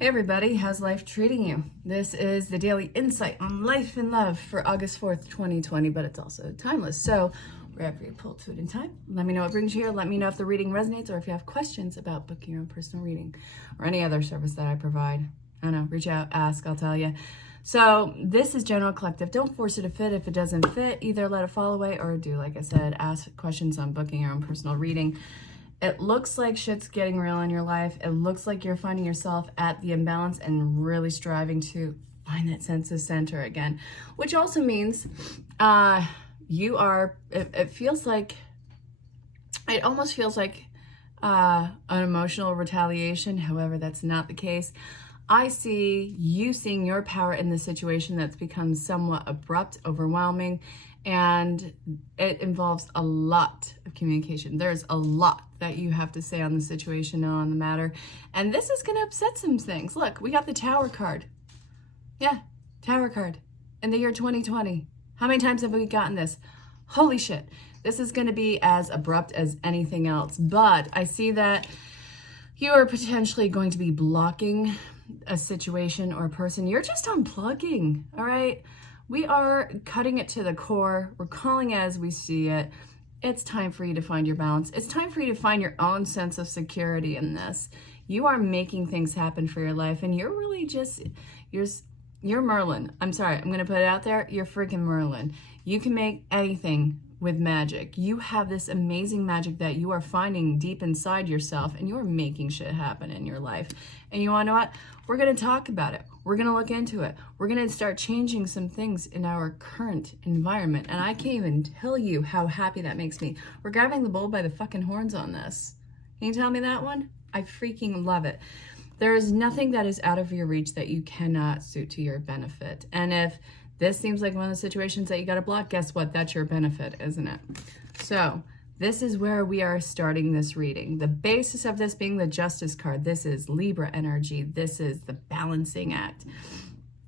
Hey everybody, how's life treating you? This is the daily insight on life and love for August 4th, 2020, but it's also timeless. So wherever you pull to it in time, let me know what brings you here. Let me know if the reading resonates or if you have questions about booking your own personal reading or any other service that I provide. I don't know, reach out, ask, I'll tell you. So this is general collective. Don't force it to fit. If it doesn't fit, either let it fall away or do, like I said, ask questions on booking your own personal reading. It looks like shit's getting real in your life. It looks like you're finding yourself at the imbalance and really striving to find that sense of center again, which also means it feels like, it almost feels like an emotional retaliation. However, that's not the case. I see you seeing your power in the situation that's become somewhat abrupt, overwhelming, and it involves a lot of communication. There's a lot that you have to say on the situation and on the matter, and this is going to upset some things. Look, we got the Tower card. Yeah, Tower card in the year 2020. How many times have we gotten this? Holy shit. This is going to be as abrupt as anything else, but I see that you are potentially going to be blocking a situation or a person. You're just unplugging, all right? We are cutting it to the core. We're calling it as we see it. It's time for you to find your balance. It's time for you to find your own sense of security in this. You are making things happen for your life, and you're really just, you're Merlin. I'm sorry, I'm gonna put it out there. You're freaking Merlin. You can make anything with magic. You have this amazing magic that you are finding deep inside yourself, and you're making shit happen in your life. And you wanna know what? We're gonna talk about it. We're gonna look into it. We're gonna start changing some things in our current environment. And I can't even tell you how happy that makes me. We're grabbing the bull by the fucking horns on this. Can you tell me that one? I freaking love it. There is nothing that is out of your reach that you cannot suit to your benefit. And if this seems like one of the situations that you gotta block, guess what? That's your benefit, isn't it? So this is where we are starting this reading. The basis of this being the Justice card. This is Libra energy. This is the balancing act.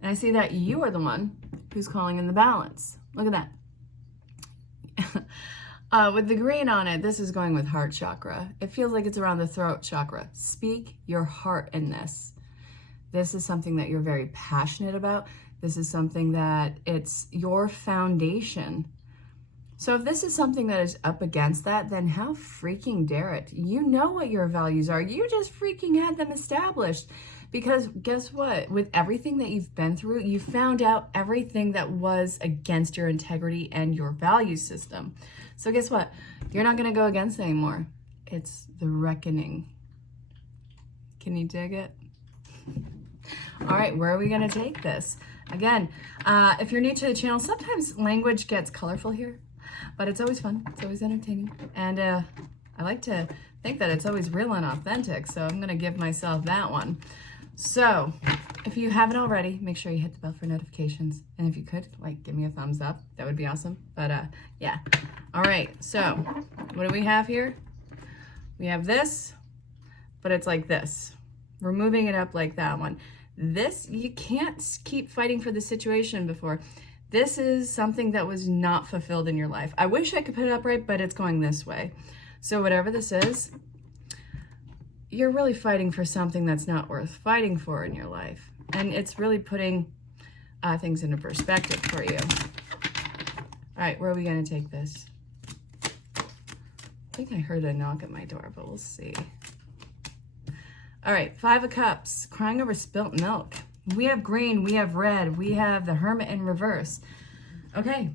And I see that you are the one who's calling in the balance. Look at that. With the green on it, this is going with heart chakra. It feels like it's around the throat chakra. Speak your heart in this. This is something that you're very passionate about. This is something that it's your foundation. So if this is something that is up against that, then how freaking dare it? You know what your values are. You just freaking had them established. Because guess what? With everything that you've been through, you found out everything that was against your integrity and your value system. So guess what? You're not going to go against it anymore. It's the reckoning. Can you dig it? All right, where are we going to take this? Again, if you're new to the channel, sometimes language gets colorful here. But it's always fun. It's always entertaining. And I like to think that it's always real and authentic. So I'm going to give myself that one. So if you haven't already, make sure you hit the bell for notifications. And if you could, like, give me a thumbs up. That would be awesome. But yeah. All right. So what do we have here? We have this, but it's like this. We're moving it up like that one. This, you can't keep fighting for the situation before. This is something that was not fulfilled in your life. I wish I could put it up right, but it's going this way. So whatever this is, you're really fighting for something that's not worth fighting for in your life. And it's really putting things into perspective for you. All right, where are we gonna take this? I think I heard a knock at my door, but we'll see. All right, 5 of Cups, crying over spilt milk. We have green, we have red, we have the Hermit in reverse. Okay.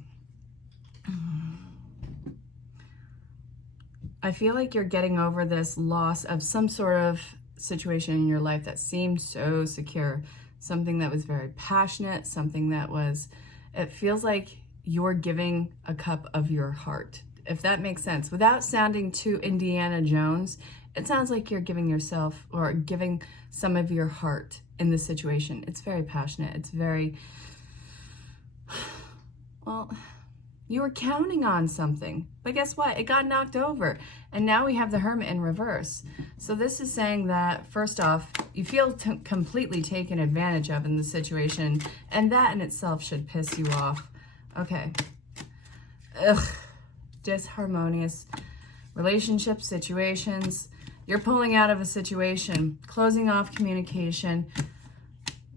I feel like you're getting over this loss of some sort of situation in your life that seemed so secure. Something that was very passionate, something that was, it feels like you're giving a cup of your heart, if that makes sense. Without sounding too Indiana Jones, it sounds like you're giving yourself or giving some of your heart in this situation. It's very passionate. It's very, well, you were counting on something, but guess what? It got knocked over. And now we have the Hermit in reverse. So this is saying that, first off, you feel completely taken advantage of in the situation, and that in itself should piss you off. Okay. Ugh. Disharmonious relationships, situations. You're pulling out of a situation, closing off communication,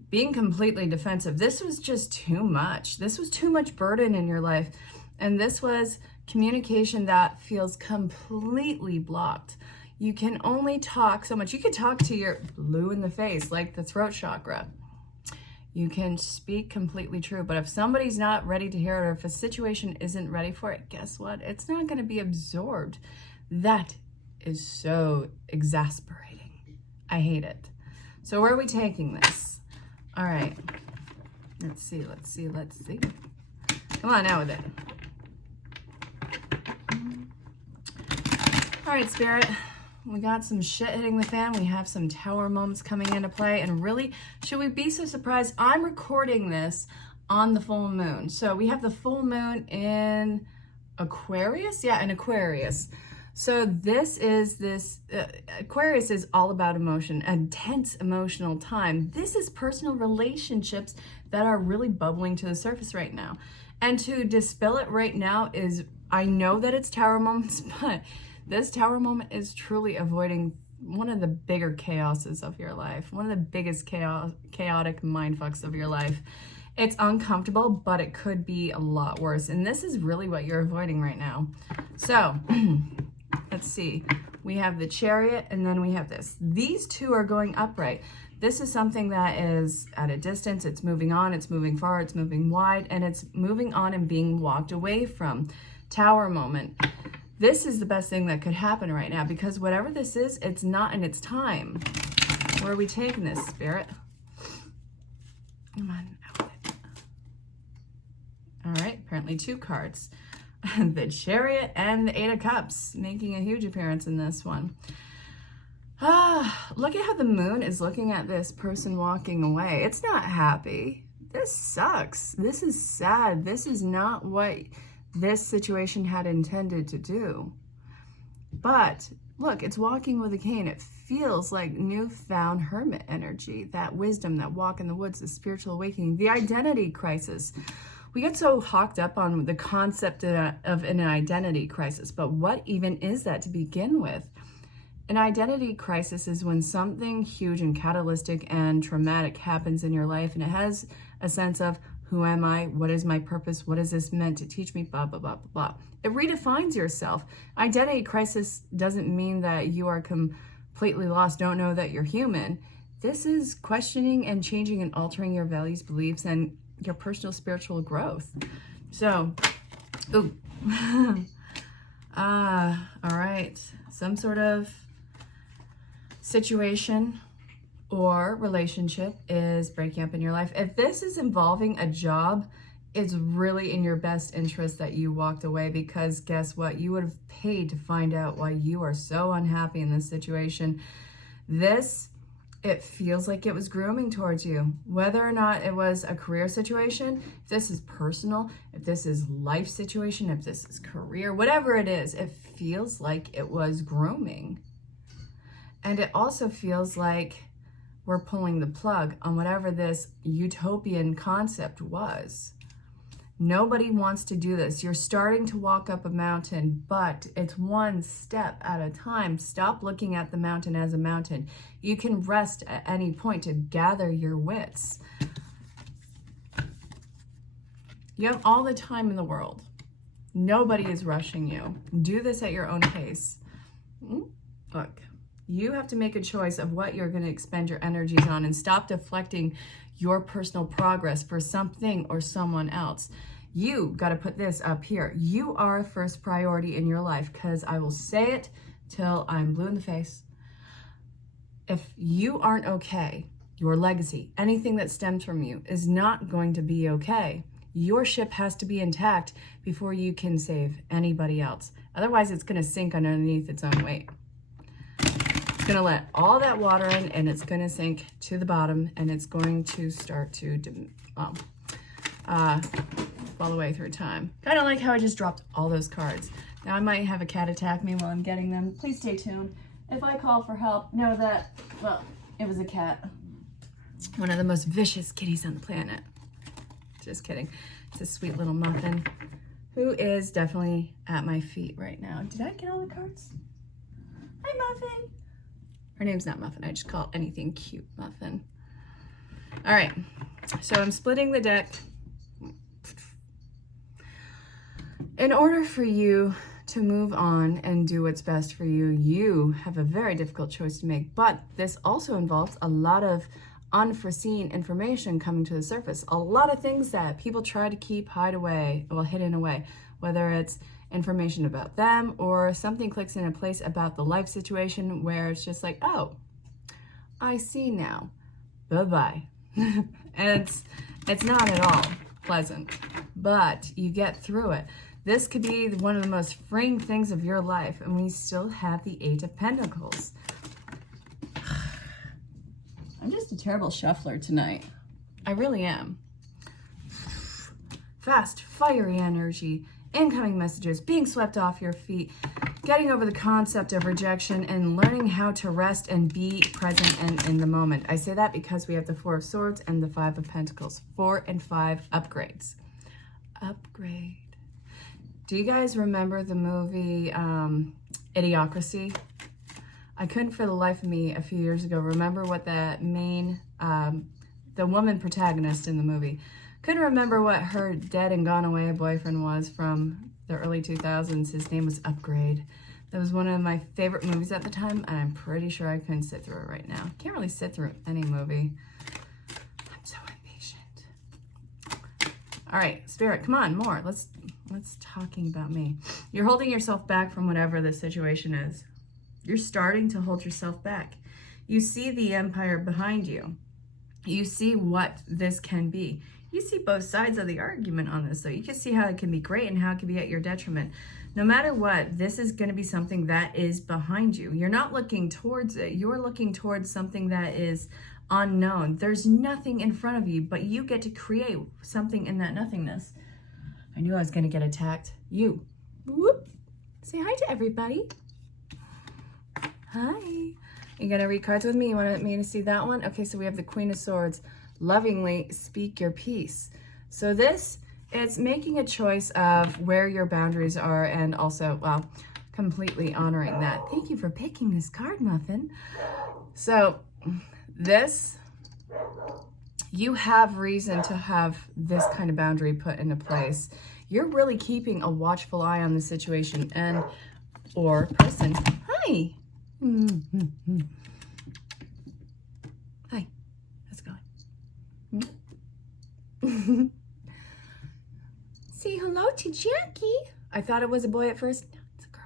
being completely defensive. This was just too much. This was too much burden in your life. And this was communication that feels completely blocked. You can only talk so much. You can talk to your blue in the face, like the throat chakra. You can speak completely true, but if somebody's not ready to hear it, or if a situation isn't ready for it, guess what? It's not going to be absorbed. That is so exasperating. I hate it. So where are we taking this? All right. Let's see. Come on now with it. All right, Spirit. We got some shit hitting the fan. We have some tower moments coming into play. And really, should we be so surprised? I'm recording this on the full moon. So we have the full moon in Aquarius? Yeah, in Aquarius. So Aquarius is all about emotion, a intense emotional time. This is personal relationships that are really bubbling to the surface right now. And to dispel it right now is, I know that it's tower moments, but this tower moment is truly avoiding one of the bigger chaoses of your life, one of the biggest chaotic mindfucks of your life. It's uncomfortable, but it could be a lot worse. And this is really what you're avoiding right now. So let's see. We have the Chariot, and then we have this. These two are going upright. This is something that is at a distance. It's moving on, it's moving far, it's moving wide, and it's moving on and being walked away from. Tower moment. This is the best thing that could happen right now, because whatever this is, it's not in its time. Where are we taking this, Spirit? Come on, out with it. All right, apparently 2 cards. The Chariot and the 8 of Cups making a huge appearance in this one. Look at how the moon is looking at this person walking away. It's not happy. This sucks. This is sad. This is not what this situation had intended to do. But look, it's walking with a cane. It feels like newfound hermit energy, that wisdom, that walk in the woods, the spiritual awakening, the identity crisis. We get so hawked up on the concept of an identity crisis, but what even is that to begin with? An identity crisis is when something huge and catalytic and traumatic happens in your life, and it has a sense of, who am I? What is my purpose? What is this meant to teach me? Blah, blah, blah, blah, blah. It redefines yourself. Identity crisis doesn't mean that you are completely lost, don't know that you're human. This is questioning and changing and altering your values, beliefs, and your personal spiritual growth. So, ooh. All right. Some sort of situation or relationship is breaking up in your life. If this is involving a job, it's really in your best interest that you walked away, because guess what? You would have paid to find out why you are so unhappy in this situation. It feels like it was grooming towards you. Whether or not it was a career situation, if this is personal, if this is life situation, if this is career, whatever it is, it feels like it was grooming. And it also feels like we're pulling the plug on whatever this utopian concept was. Nobody wants to do this. You're starting to walk up a mountain, but it's one step at a time. Stop looking at the mountain as a mountain. You can rest at any point to gather your wits. You have all the time in the world. Nobody is rushing you. Do this at your own pace. Look. You have to make a choice of what you're going to expend your energies on, and stop deflecting your personal progress for something or someone else. You got to put this up here. You are first priority in your life, because I will say it till I'm blue in the face. If you aren't okay, your legacy, anything that stems from you, is not going to be okay. Your ship has to be intact before you can save anybody else. Otherwise, it's going to sink underneath its own weight. Going to let all that water in, and it's going to sink to the bottom, and it's going to start to fall away through time. Kind of like how I just dropped all those cards. Now I might have a cat attack me while I'm getting them. Please stay tuned. If I call for help, know that, well, it was a cat. One of the most vicious kitties on the planet. Just kidding. It's a sweet little muffin who is definitely at my feet right now. Did I get all the cards? Hi, Muffin. Her name's not Muffin. I just call it anything cute Muffin. All right. So I'm splitting the deck. In order for you to move on and do what's best for you, you have a very difficult choice to make. But this also involves a lot of unforeseen information coming to the surface. A lot of things that people try to keep hidden away, whether it's information about them or something clicks into place about the life situation where it's just like, oh, I see now. Bye-bye. And it's not at all pleasant, but you get through it. This could be one of the most freeing things of your life, and we still have the Eight of Pentacles. I'm just a terrible shuffler tonight. I really am. Fast, fiery energy, incoming messages, being swept off your feet, getting over the concept of rejection, and learning how to rest and be present and in the moment. I say that because we have the Four of Swords and the Five of Pentacles. 4 and 5 upgrades. Upgrade. Do you guys remember the movie Idiocracy? I couldn't for the life of me a few years ago remember what the main, the woman protagonist in the movie, couldn't remember what her dead and gone away boyfriend was from the early 2000s. His name was Upgrade. That was one of my favorite movies at the time, and I'm pretty sure I couldn't sit through it right now. Can't really sit through any movie. I'm so impatient. All right, Spirit, come on, more. Let's talking about me. You're holding yourself back from whatever the situation is. You're starting to hold yourself back. You see the empire behind you. You see what this can be. You see both sides of the argument on this, so you can see how it can be great and how it can be at your detriment. No matter what, this is going to be something that is behind you. You're not looking towards it. You're looking towards something that is unknown. There's nothing in front of you, but you get to create something in that nothingness. I knew I was going to get attacked. You. Whoop. Say hi to everybody. Hi. You going to read cards with me? You want me to see that one? Okay, so we have the Queen of Swords. Lovingly speak your piece. So this is making a choice of where your boundaries are and also, well, completely honoring that. Thank you for picking this card, Muffin. So this, you have reason to have this kind of boundary put into place. You're really keeping a watchful eye on the situation and or person. Hi. Hi. How's it going? Say hello to Jackie. I thought it was a boy at first. No, it's a girl.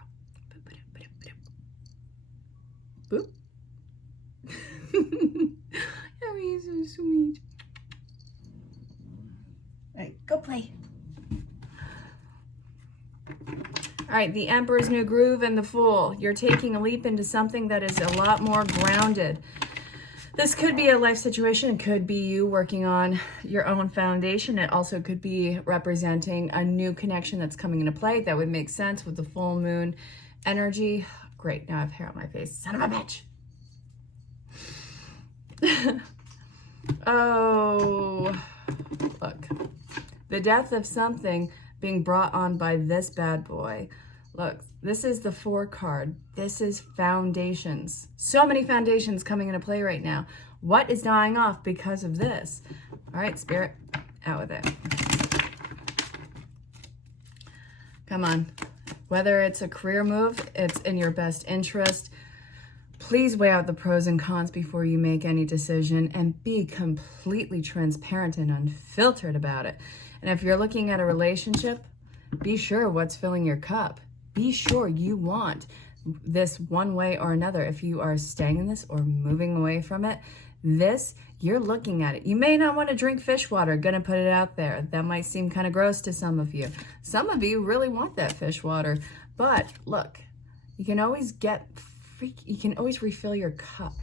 Boop. Oh, he's so sweet. All right, go play. All right, the Emperor's New Groove and the Fool. You're taking a leap into something that is a lot more grounded. This could be a life situation. It could be you working on your own foundation. It also could be representing a new connection that's coming into play. That would make sense with the full moon energy. Great, now I have hair on my face. Son of a bitch. Oh, look. The death of something being brought on by this bad boy. Look, this is the 4 card. This is foundations. So many foundations coming into play right now. What is dying off because of this? All right, Spirit, out with it. Come on. Whether it's a career move, it's in your best interest. Please weigh out the pros and cons before you make any decision and be completely transparent and unfiltered about it. And if you're looking at a relationship, be sure what's filling your cup. Be sure you want this one way or another. If you are staying in this or moving away from it, this, you're looking at it. You may not want to drink fish water. Gonna put it out there. That might seem kind of gross to some of you. Some of you really want that fish water. But look, you can always refill your cup.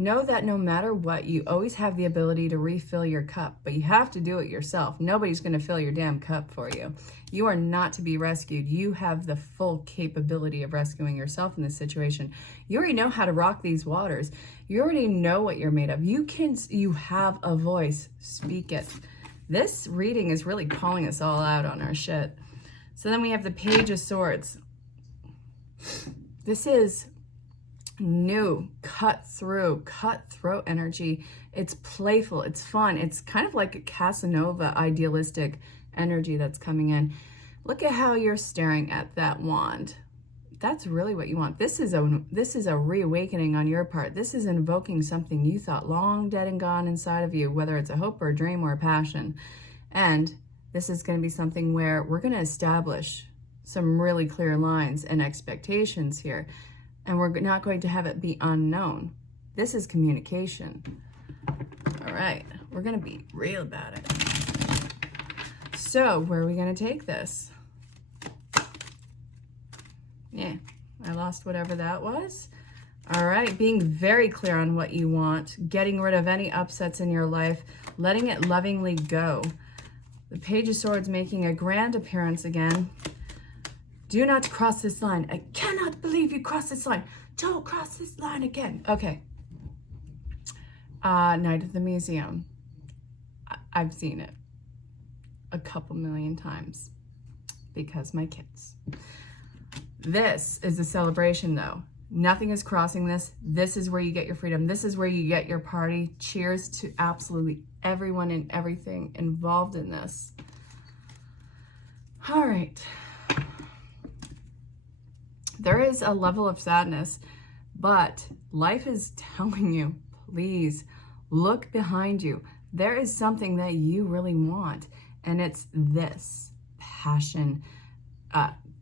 Know that no matter what, you always have the ability to refill your cup, but you have to do it yourself. Nobody's going to fill your damn cup for you. You are not to be rescued. You have the full capability of rescuing yourself in this situation. You already know how to rock these waters. You already know what you're made of. You have a voice. Speak it. This reading is really calling us all out on our shit. So then we have the Page of Swords. This is new, cutthroat energy. It's playful, it's fun. It's kind of like a Casanova idealistic energy that's coming in. Look at how you're staring at that wand. That's really what you want. This is a reawakening on your part. This is invoking something you thought long dead and gone inside of you, whether it's a hope or a dream or a passion. And this is going to be something where we're going to establish some really clear lines and expectations here. And we're not going to have it be unknown. This is communication. All right, we're going to be real about it. So where are we going to take this? Yeah, I lost whatever that was. All right, being very clear on what you want, getting rid of any upsets in your life, letting it lovingly go. The Page of Swords making a grand appearance again. Do not cross this line. I cannot believe you crossed this line. Don't cross this line again. Okay. Night at the Museum. I've seen it a couple million times because my kids. This is a celebration though. Nothing is crossing this. This is where you get your freedom. This is where you get your party. Cheers to absolutely everyone and everything involved in this. All right. There is a level of sadness, but life is telling you, please look behind you. There is something that you really want, and it's this passion,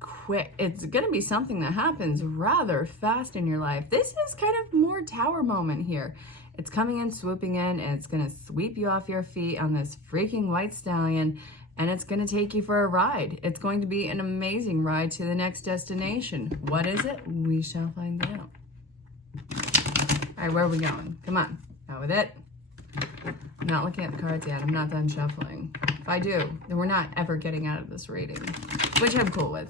quick. It's going to be something that happens rather fast in your life. This is kind of more tower moment here. It's coming in, swooping in, and it's going to sweep you off your feet on this freaking white stallion, and it's going to take you for a ride. It's going to be an amazing ride to the next destination. What is it? We shall find out. All right, where are we going? Come on. Out with it. I'm not looking at the cards yet. I'm not done shuffling. If I do, then we're not ever getting out of this reading, which I'm cool with.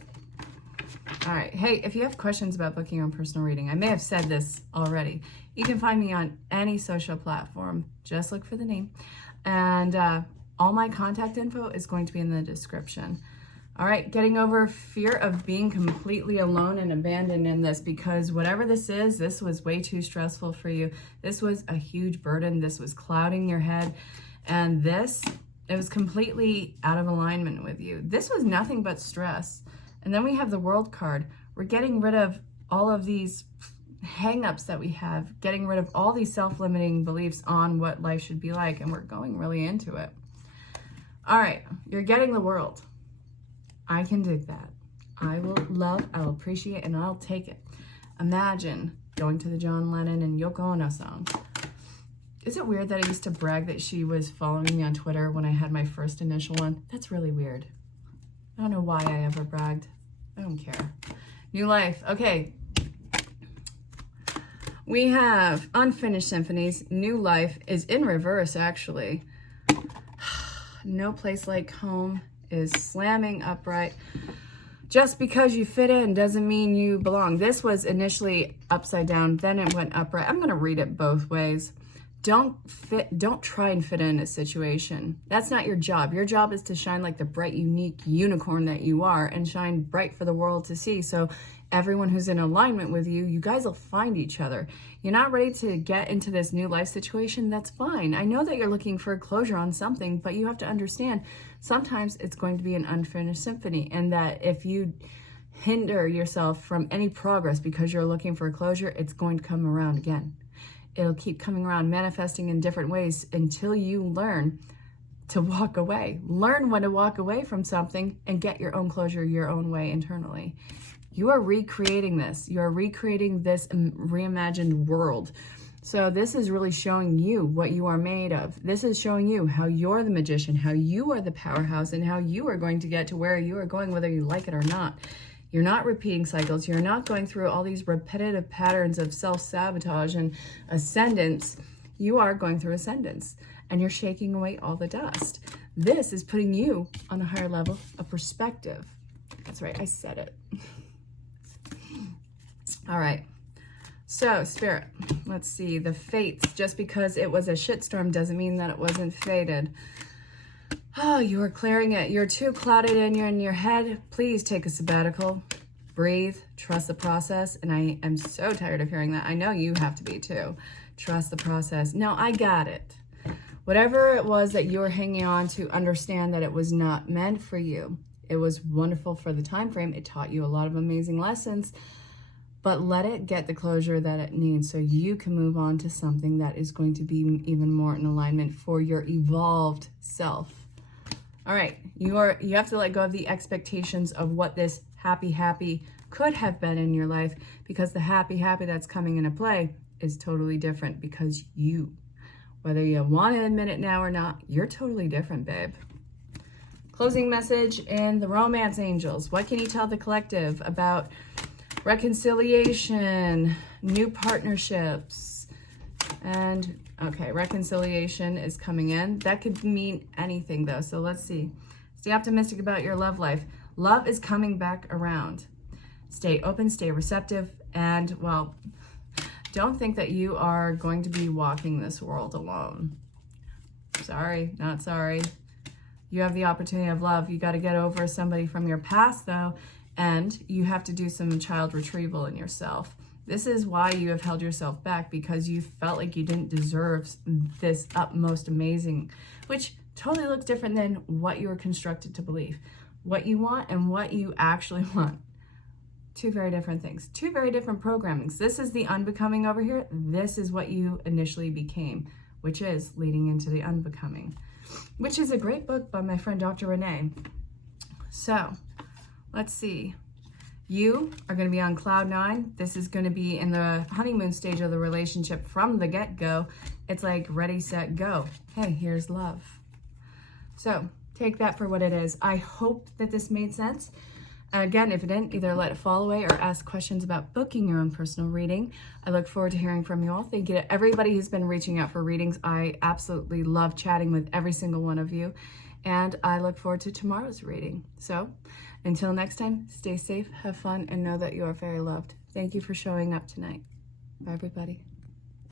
All right. Hey, if you have questions about booking your own personal reading, I may have said this already. You can find me on any social platform. Just look for the name. And all my contact info is going to be in the description. All right, getting over fear of being completely alone and abandoned in this, because whatever this is, this was way too stressful for you. This was a huge burden. This was clouding your head. And this, it was completely out of alignment with you. This was nothing but stress. And then we have the World card. We're getting rid of all of these hang-ups that we have, getting rid of all these self-limiting beliefs on what life should be like, and we're going really into it. All right, you're getting the World. I can dig that. I will love, I'll appreciate, and I'll take it. Imagine going to the John Lennon and Yoko Ono song. Is it weird that I used to brag that she was following me on Twitter when I had my first initial one? That's really weird. I don't know why I ever bragged. I don't care. New life. Okay. We have Unfinished Symphonies. New life is in reverse, actually. No place like home is slamming upright. Just because you fit in doesn't mean you belong. This was initially upside down, then it went upright. I'm going to read it both ways. Don't try and fit in a situation. That's not your job. Your job is to shine like the bright, unique unicorn that you are and shine bright for the world to see. So everyone who's in alignment with you, you guys will find each other. You're not ready to get into this new life situation. That's fine. I know that you're looking for closure on something, but you have to understand sometimes it's going to be an unfinished symphony, and that if you hinder yourself from any progress because you're looking for closure, it's going to come around again. It'll keep coming around, manifesting in different ways until you learn to walk away. Learn when to walk away from something and get your own closure your own way internally. You are recreating this. You are recreating this reimagined world. So this is really showing you what you are made of. This is showing you how you're the magician, how you are the powerhouse, and how you are going to get to where you are going, whether you like it or not. You're not repeating cycles. You're not going through all these repetitive patterns of self-sabotage and ascendance. You are going through ascendance, and you're shaking away all the dust. This is putting you on a higher level of perspective. That's right, I said it. All right. So, Spirit, let's see. The fates, just because it was a shitstorm doesn't mean that it wasn't fated. Oh, you are clearing it. You're too clouded in your head. Please take a sabbatical. breathe, trust the process. And I am so tired of hearing that. I know you have to be too. Trust the process. No, I got it. Whatever it was that you were hanging on to, understand that it was not meant for you. It was wonderful for the time frame. It taught you a lot of amazing lessons, but let it get the closure that it needs so you can move on to something that is going to be even more in alignment for your evolved self. All right, you have to let go of the expectations of what this happy could have been in your life, because the happy that's coming into play is totally different, because you, whether you want to admit it now or not, you're totally different, babe. Closing message in the Romance Angels. What can you tell the collective about reconciliation, new partnerships? And okay, reconciliation is coming in. That could mean anything though. So let's see. Stay optimistic about your love life. Love is coming back around. Stay open, stay receptive, and well, don't think that you are going to be walking this world alone. Sorry, not sorry. You have the opportunity of love. You got to get over somebody from your past though, and you have to do some child retrieval in yourself. This is why you have held yourself back, because you felt like you didn't deserve this utmost amazing, which totally looks different than what you were constructed to believe. What you want and what you actually want. Two very different things. Two very different programmings. This is the unbecoming over here. This is what you initially became, which is leading into the unbecoming, which is a great book by my friend Dr. Renee. So let's see. You are going to be on cloud 9. This is going to be in the honeymoon stage of the relationship from the get-go. It's like ready, set, go. Hey, here's love. So take that for what it is. I hope that this made sense. Again, if it didn't, either let it fall away or ask questions about booking your own personal reading. I look forward to hearing from you all. Thank you to everybody who's been reaching out for readings. I absolutely love chatting with every single one of you. And I look forward to tomorrow's reading. So until next time, stay safe, have fun, and know that you are very loved. Thank you for showing up tonight. Bye, everybody.